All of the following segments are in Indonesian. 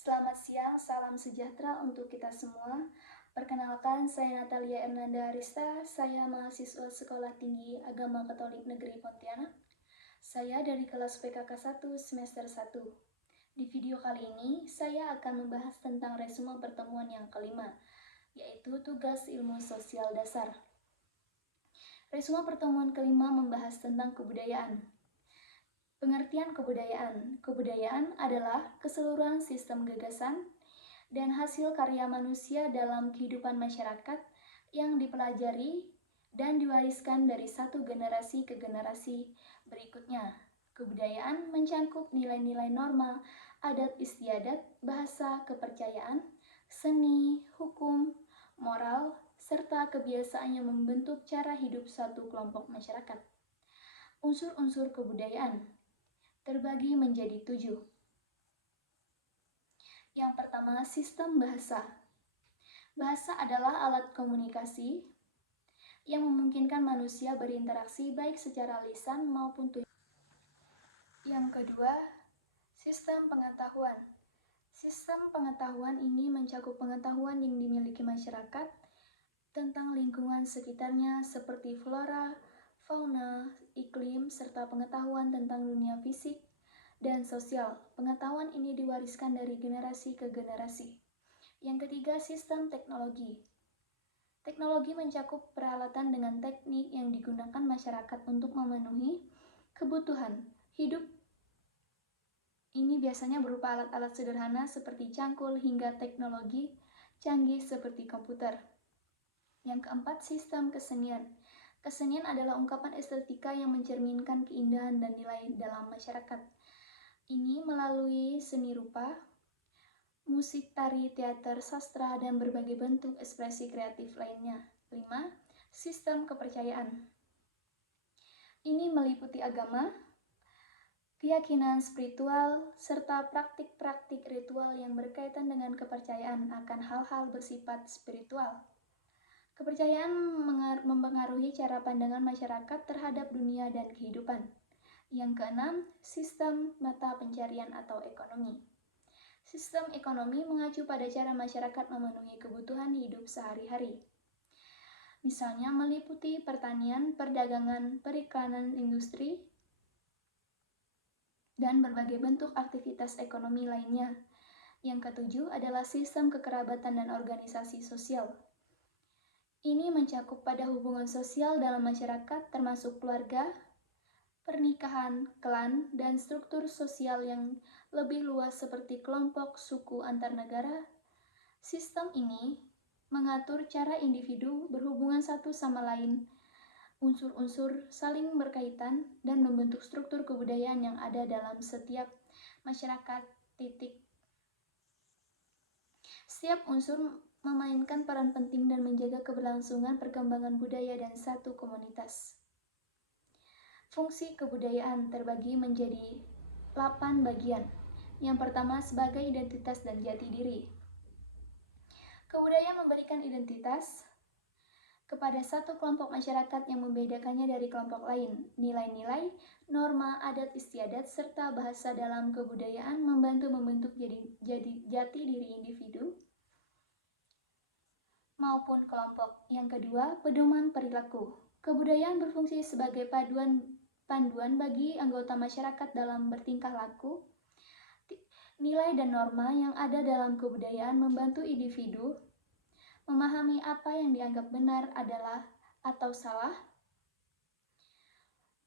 Selamat siang, salam sejahtera untuk kita semua. Perkenalkan, saya Natalia Ernanda Arista, saya mahasiswa Sekolah Tinggi Agama Katolik Negeri Pontianak. Saya dari kelas PKK 1 semester 1. Di video kali ini, saya akan membahas tentang resume pertemuan yang kelima, yaitu tugas ilmu sosial dasar. Resume pertemuan kelima membahas tentang kebudayaan. Pengertian kebudayaan. Kebudayaan adalah keseluruhan sistem gagasan dan hasil karya manusia dalam kehidupan masyarakat yang dipelajari dan diwariskan dari satu generasi ke generasi berikutnya. Kebudayaan mencangkup nilai-nilai norma, adat istiadat, bahasa, kepercayaan, seni, hukum, moral, serta kebiasaan yang membentuk cara hidup satu kelompok masyarakat. Unsur-unsur kebudayaan terbagi menjadi 7. Yang pertama, sistem bahasa. Bahasa adalah alat komunikasi yang memungkinkan manusia berinteraksi baik secara lisan maupun tulisan. Yang kedua, sistem pengetahuan. Sistem pengetahuan ini mencakup pengetahuan yang dimiliki masyarakat tentang lingkungan sekitarnya seperti flora, fauna, iklim, serta pengetahuan tentang dunia fisik dan sosial. Pengetahuan ini diwariskan dari generasi ke generasi. Yang ketiga, sistem teknologi. Teknologi mencakup peralatan dengan teknik yang digunakan masyarakat untuk memenuhi kebutuhan hidup. Ini biasanya berupa alat-alat sederhana seperti cangkul hingga teknologi canggih seperti komputer. Yang keempat, sistem kesenian. Kesenian adalah ungkapan estetika yang mencerminkan keindahan dan nilai dalam masyarakat. Ini melalui seni rupa, musik, tari, teater, sastra, dan berbagai bentuk ekspresi kreatif lainnya. 5. Sistem kepercayaan. Ini meliputi agama, keyakinan spiritual, serta praktik-praktik ritual yang berkaitan dengan kepercayaan akan hal-hal bersifat spiritual. Kepercayaan mempengaruhi cara pandangan masyarakat terhadap dunia dan kehidupan. Yang keenam, sistem mata pencarian atau ekonomi. Sistem ekonomi mengacu pada cara masyarakat memenuhi kebutuhan hidup sehari-hari. Misalnya meliputi pertanian, perdagangan, periklanan, industri, dan berbagai bentuk aktivitas ekonomi lainnya. Yang ketujuh adalah sistem kekerabatan dan organisasi sosial. Ini mencakup pada hubungan sosial dalam masyarakat termasuk keluarga, pernikahan, klan, dan struktur sosial yang lebih luas seperti kelompok suku antar negara. Sistem ini mengatur cara individu berhubungan satu sama lain, unsur-unsur saling berkaitan, dan membentuk struktur kebudayaan yang ada dalam setiap masyarakat. Setiap unsur memainkan peran penting dan menjaga keberlangsungan perkembangan budaya dan satu komunitas. Fungsi kebudayaan terbagi menjadi 8 bagian. Yang pertama, sebagai identitas dan jati diri. Kebudayaan memberikan identitas kepada satu kelompok masyarakat yang membedakannya dari kelompok lain. Nilai-nilai, norma, adat istiadat, serta bahasa dalam kebudayaan membantu membentuk jati diri individu maupun kelompok. Yang kedua, pedoman perilaku. Kebudayaan berfungsi sebagai panduan bagi anggota masyarakat dalam bertingkah laku. Nilai dan norma yang ada dalam kebudayaan membantu individu memahami apa yang dianggap benar adalah atau salah,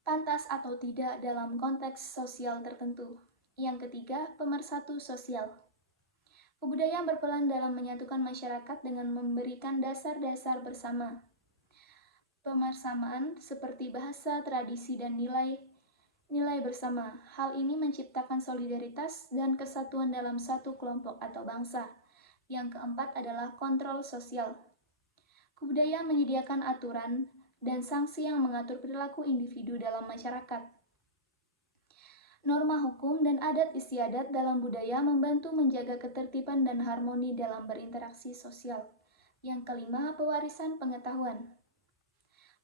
pantas atau tidak dalam konteks sosial tertentu. Yang ketiga, pemersatu sosial. Kebudayaan berperan dalam menyatukan masyarakat dengan memberikan dasar-dasar bersama. Pemersamaan seperti bahasa, tradisi, dan nilai bersama. Hal ini menciptakan solidaritas dan kesatuan dalam satu kelompok atau bangsa. Yang keempat adalah kontrol sosial. Kebudayaan menyediakan aturan dan sanksi yang mengatur perilaku individu dalam masyarakat. Norma hukum dan adat istiadat dalam budaya membantu menjaga ketertiban dan harmoni dalam berinteraksi sosial. Yang kelima, pewarisan pengetahuan.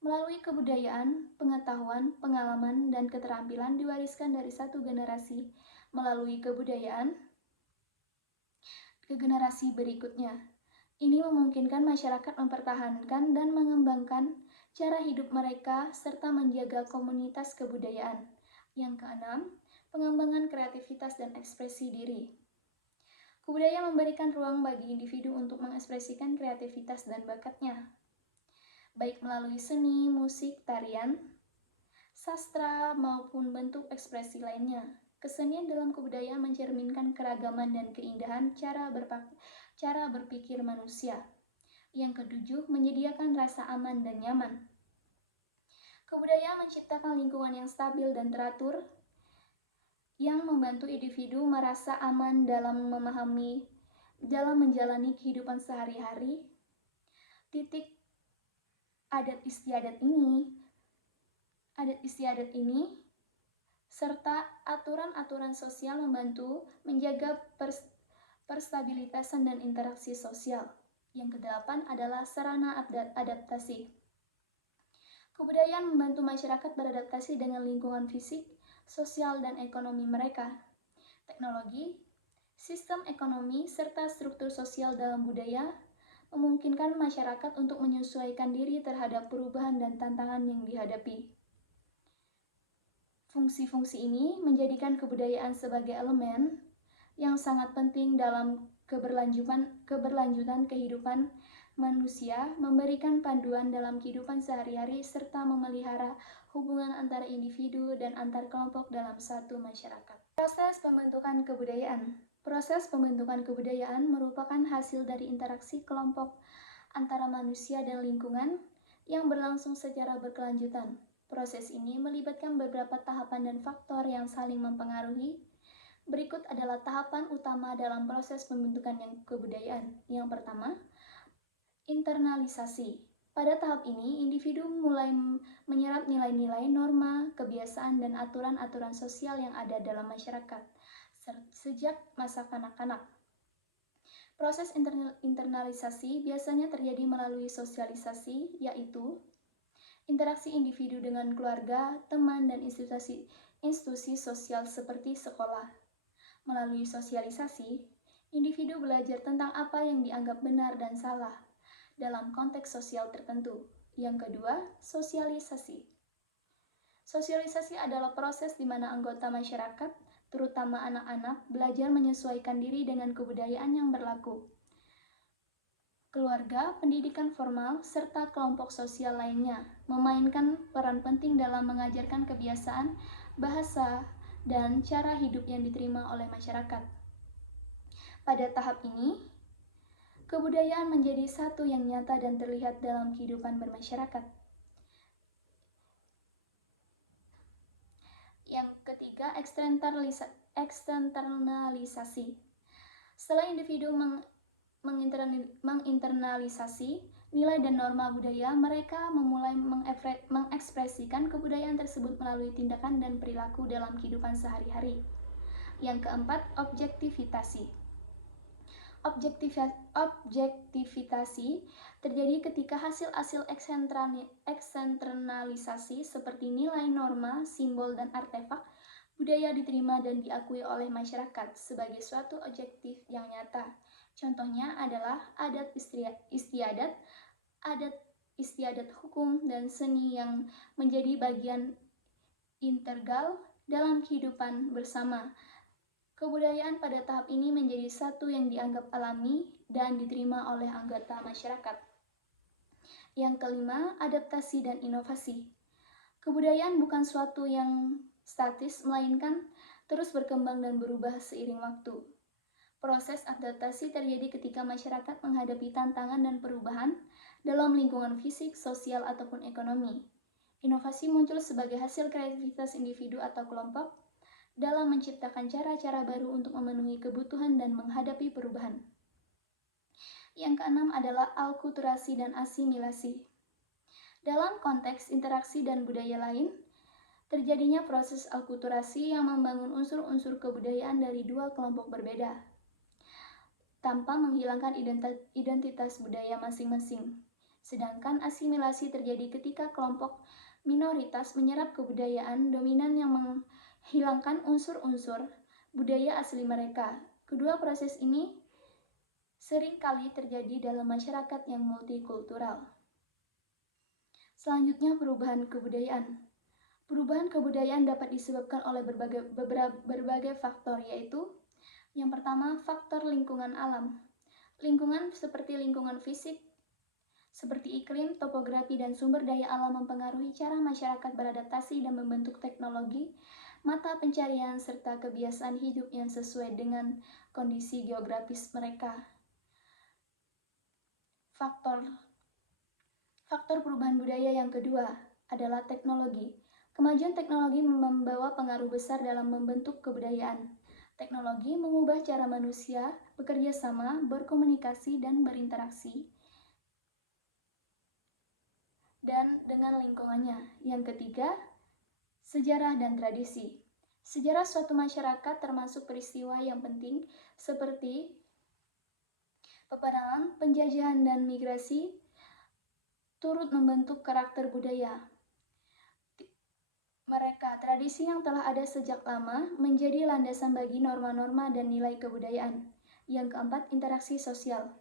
Melalui kebudayaan, pengetahuan, pengalaman, dan keterampilan diwariskan dari satu generasi melalui kebudayaan. ke generasi berikutnya. Ini memungkinkan masyarakat mempertahankan dan mengembangkan cara hidup mereka serta menjaga komunitas kebudayaan. Yang keenam, pengembangan kreativitas dan ekspresi diri. Kebudayaan memberikan ruang bagi individu untuk mengekspresikan kreativitas dan bakatnya, baik melalui seni, musik, tarian, sastra, maupun bentuk ekspresi lainnya. Kesenian dalam kebudayaan mencerminkan keragaman dan keindahan cara berpikir manusia. Yang ketujuh, menyediakan rasa aman dan nyaman. Kebudayaan menciptakan lingkungan yang stabil dan teratur, yang membantu individu merasa aman dalam menjalani kehidupan sehari-hari. Titik adat istiadat ini serta aturan-aturan sosial membantu menjaga perstabilitasan dan interaksi sosial. Yang kedelapan adalah sarana adaptasi. Kebudayaan membantu masyarakat beradaptasi dengan lingkungan fisik, sosial, dan ekonomi mereka. Teknologi, sistem ekonomi, serta struktur sosial dalam budaya memungkinkan masyarakat untuk menyesuaikan diri terhadap perubahan dan tantangan yang dihadapi. Fungsi-fungsi ini menjadikan kebudayaan sebagai elemen yang sangat penting dalam keberlanjutan kehidupan manusia, memberikan panduan dalam kehidupan sehari-hari, serta memelihara hubungan antara individu dan antar kelompok dalam satu masyarakat. Proses pembentukan kebudayaan. Proses pembentukan kebudayaan merupakan hasil dari interaksi kelompok antara manusia dan lingkungan yang berlangsung secara berkelanjutan. Proses ini melibatkan beberapa tahapan dan faktor yang saling mempengaruhi. Berikut adalah tahapan utama dalam proses pembentukan kebudayaan. Yang pertama, internalisasi. Pada tahap ini, individu mulai menyerap nilai-nilai, norma, kebiasaan, dan aturan-aturan sosial yang ada dalam masyarakat sejak masa kanak-kanak. Proses internalisasi biasanya terjadi melalui sosialisasi, yaitu interaksi individu dengan keluarga, teman, dan institusi sosial seperti sekolah. Melalui sosialisasi, individu belajar tentang apa yang dianggap benar dan salah dalam konteks sosial tertentu. Yang kedua, sosialisasi. Sosialisasi adalah proses di mana anggota masyarakat, terutama anak-anak, belajar menyesuaikan diri dengan kebudayaan yang berlaku. Keluarga, pendidikan formal, serta kelompok sosial lainnya memainkan peran penting dalam mengajarkan kebiasaan, bahasa, dan cara hidup yang diterima oleh masyarakat. Pada tahap ini, kebudayaan menjadi satu yang nyata dan terlihat dalam kehidupan bermasyarakat. Yang ketiga, eksternalisasi. Setelah individu menginternalisasi nilai dan norma budaya, mereka memulai mengekspresikan kebudayaan tersebut melalui tindakan dan perilaku dalam kehidupan sehari-hari. Yang keempat, objektivitasasi. Objektivitasasi terjadi ketika hasil-hasil eksternalisasi seperti nilai, norma, simbol, dan artefak budaya diterima dan diakui oleh masyarakat sebagai suatu objektif yang nyata. Contohnya adalah adat istiadat hukum, dan seni yang menjadi bagian integral dalam kehidupan bersama. Kebudayaan pada tahap ini menjadi satu yang dianggap alami dan diterima oleh anggota masyarakat. Yang kelima, adaptasi dan inovasi. Kebudayaan bukan suatu yang statis, melainkan terus berkembang dan berubah seiring waktu. Proses adaptasi terjadi ketika masyarakat menghadapi tantangan dan perubahan dalam lingkungan fisik, sosial, ataupun ekonomi. Inovasi muncul sebagai hasil kreativitas individu atau kelompok dalam menciptakan cara-cara baru untuk memenuhi kebutuhan dan menghadapi perubahan. Yang keenam adalah alkulturasi dan asimilasi. Dalam konteks interaksi dan budaya lain, terjadinya proses alkulturasi yang membangun unsur-unsur kebudayaan dari dua kelompok berbeda, tanpa menghilangkan identitas budaya masing-masing. Sedangkan asimilasi terjadi ketika kelompok minoritas menyerap kebudayaan dominan yang menghilangkan unsur-unsur budaya asli mereka. Kedua proses ini sering kali terjadi dalam masyarakat yang multikultural. Selanjutnya, perubahan kebudayaan. Perubahan kebudayaan dapat disebabkan oleh berbagai faktor, yaitu yang pertama, faktor lingkungan alam. Lingkungan seperti lingkungan fisik, seperti iklim, topografi, dan sumber daya alam mempengaruhi cara masyarakat beradaptasi dan membentuk teknologi, mata pencarian, serta kebiasaan hidup yang sesuai dengan kondisi geografis mereka. Faktor perubahan budaya yang kedua adalah teknologi. Kemajuan teknologi membawa pengaruh besar dalam membentuk kebudayaan. Teknologi mengubah cara manusia bekerja sama, berkomunikasi, dan berinteraksi dan dengan lingkungannya. Yang ketiga, sejarah dan tradisi. Sejarah suatu masyarakat termasuk peristiwa yang penting seperti peperangan, penjajahan, dan migrasi turut membentuk karakter budaya. Tradisi yang telah ada sejak lama menjadi landasan bagi norma-norma dan nilai kebudayaan. Yang keempat, interaksi sosial.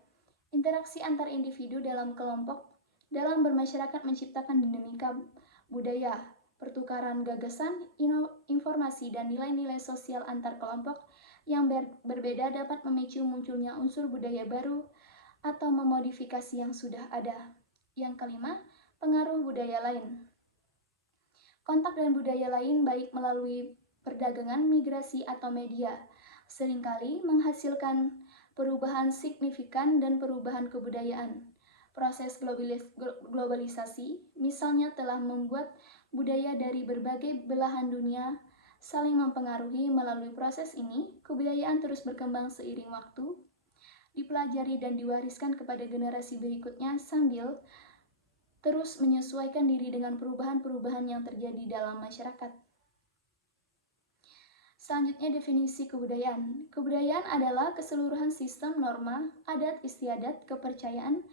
Interaksi antar individu dalam kelompok dalam bermasyarakat menciptakan dinamika budaya, pertukaran gagasan, informasi, dan nilai-nilai sosial antar kelompok yang berbeda dapat memicu munculnya unsur budaya baru atau memodifikasi yang sudah ada. Yang kelima, pengaruh budaya lain. Kontak dengan budaya lain baik melalui perdagangan, migrasi, atau media seringkali menghasilkan perubahan signifikan dan perubahan kebudayaan. Proses globalisasi misalnya telah membuat budaya dari berbagai belahan dunia saling mempengaruhi. Melalui proses ini, kebudayaan terus berkembang seiring waktu, dipelajari dan diwariskan kepada generasi berikutnya sambil terus menyesuaikan diri dengan perubahan-perubahan yang terjadi dalam masyarakat. Selanjutnya, definisi kebudayaan. Kebudayaan adalah keseluruhan sistem norma, adat istiadat, kepercayaan,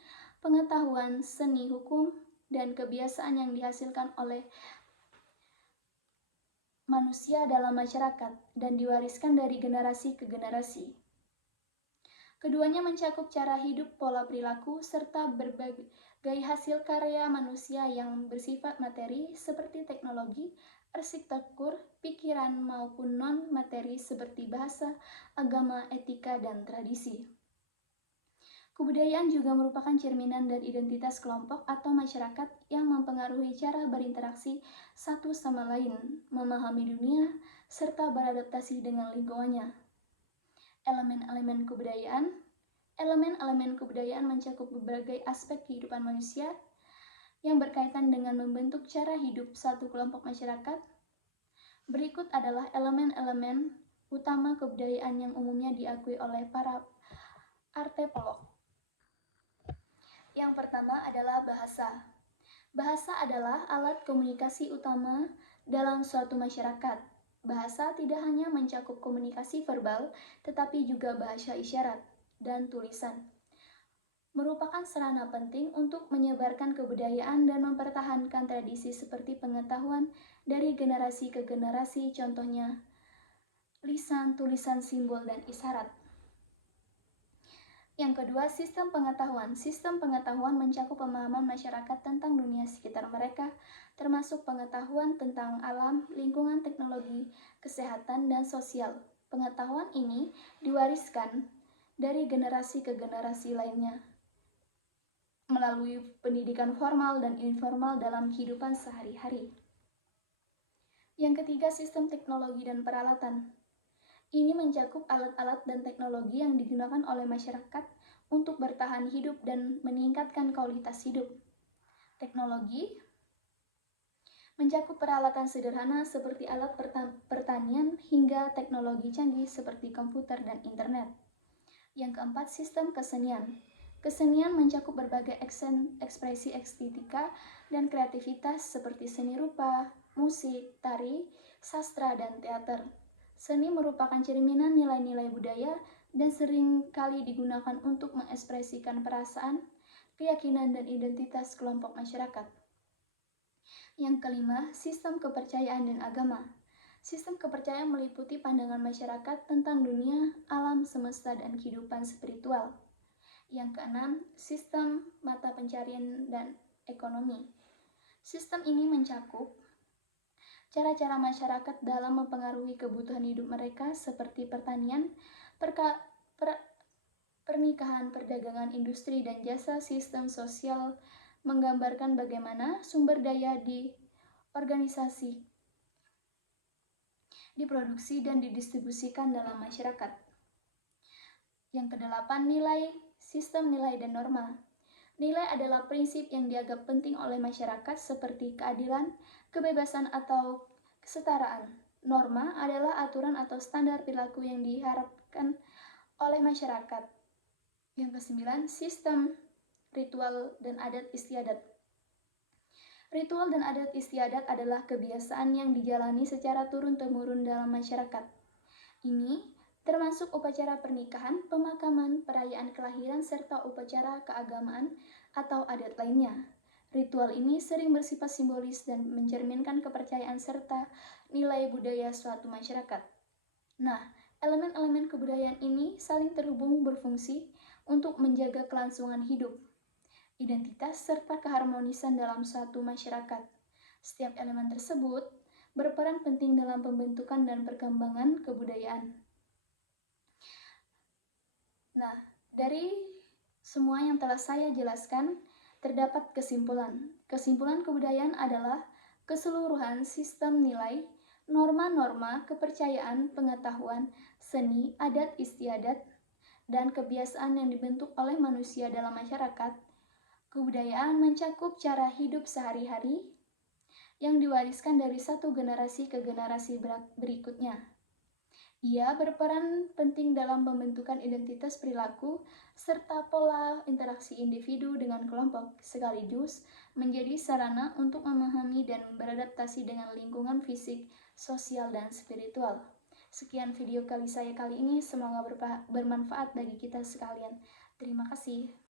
pengetahuan, seni, hukum, dan kebiasaan yang dihasilkan oleh manusia dalam masyarakat dan diwariskan dari generasi ke generasi. Keduanya mencakup cara hidup, pola perilaku, serta berbagai hasil karya manusia yang bersifat materi seperti teknologi, arsitektur, pikiran, maupun non-materi seperti bahasa, agama, etika, dan tradisi. Kebudayaan juga merupakan cerminan dan identitas kelompok atau masyarakat yang mempengaruhi cara berinteraksi satu sama lain, memahami dunia, serta beradaptasi dengan lingkungannya. Elemen-elemen kebudayaan mencakup berbagai aspek kehidupan manusia yang berkaitan dengan membentuk cara hidup satu kelompok masyarakat. Berikut adalah elemen-elemen utama kebudayaan yang umumnya diakui oleh para antropolog. Yang pertama adalah bahasa. Bahasa adalah alat komunikasi utama dalam suatu masyarakat. Bahasa tidak hanya mencakup komunikasi verbal, tetapi juga bahasa isyarat dan tulisan. Merupakan sarana penting untuk menyebarkan kebudayaan dan mempertahankan tradisi seperti pengetahuan dari generasi ke generasi, contohnya lisan, tulisan, simbol, dan isyarat. Yang kedua, sistem pengetahuan. Sistem pengetahuan mencakup pemahaman masyarakat tentang dunia sekitar mereka, termasuk pengetahuan tentang alam, lingkungan, teknologi, kesehatan, dan sosial. Pengetahuan ini diwariskan dari generasi ke generasi lainnya melalui pendidikan formal dan informal dalam kehidupan sehari-hari. Yang ketiga, sistem teknologi dan peralatan. Ini mencakup alat-alat dan teknologi yang digunakan oleh masyarakat untuk bertahan hidup dan meningkatkan kualitas hidup. Teknologi mencakup peralatan sederhana seperti alat pertanian hingga teknologi canggih seperti komputer dan internet. Yang keempat, sistem kesenian. Kesenian mencakup berbagai ekspresi estetika dan kreativitas seperti seni rupa, musik, tari, sastra, dan teater. Seni merupakan cerminan nilai-nilai budaya dan sering kali digunakan untuk mengekspresikan perasaan, keyakinan, dan identitas kelompok masyarakat. Yang kelima, sistem kepercayaan dan agama. Sistem kepercayaan meliputi pandangan masyarakat tentang dunia, alam semesta, dan kehidupan spiritual. Yang keenam, sistem mata pencarian dan ekonomi. Sistem ini mencakup cara-cara masyarakat dalam mempengaruhi kebutuhan hidup mereka seperti pertanian, pernikahan, perdagangan, industri, dan jasa. Sistem sosial menggambarkan bagaimana sumber daya di organisasi, diproduksi, dan didistribusikan dalam masyarakat. Yang kedelapan, nilai, sistem nilai dan norma. Nilai adalah prinsip yang dianggap penting oleh masyarakat seperti keadilan, kebebasan, atau kesetaraan. Norma adalah aturan atau standar perilaku yang diharapkan oleh masyarakat. Yang kesembilan, sistem ritual dan adat istiadat. Ritual dan adat istiadat adalah kebiasaan yang dijalani secara turun-temurun dalam masyarakat. Ini termasuk upacara pernikahan, pemakaman, perayaan kelahiran, serta upacara keagamaan atau adat lainnya. Ritual ini sering bersifat simbolis dan mencerminkan kepercayaan serta nilai budaya suatu masyarakat. Nah, elemen-elemen kebudayaan ini saling terhubung berfungsi untuk menjaga kelangsungan hidup, identitas, serta keharmonisan dalam suatu masyarakat. Setiap elemen tersebut berperan penting dalam pembentukan dan perkembangan kebudayaan. Nah, dari semua yang telah saya jelaskan, terdapat kesimpulan. Kesimpulan kebudayaan adalah keseluruhan sistem nilai, norma-norma, kepercayaan, pengetahuan, seni, adat istiadat, dan kebiasaan yang dibentuk oleh manusia dalam masyarakat. Kebudayaan mencakup cara hidup sehari-hari yang diwariskan dari satu generasi ke generasi berikutnya. Ia berperan penting dalam pembentukan identitas perilaku serta pola interaksi individu dengan kelompok, sekaligus menjadi sarana untuk memahami dan beradaptasi dengan lingkungan fisik, sosial, dan spiritual. Sekian video saya kali ini, semoga bermanfaat bagi kita sekalian. Terima kasih.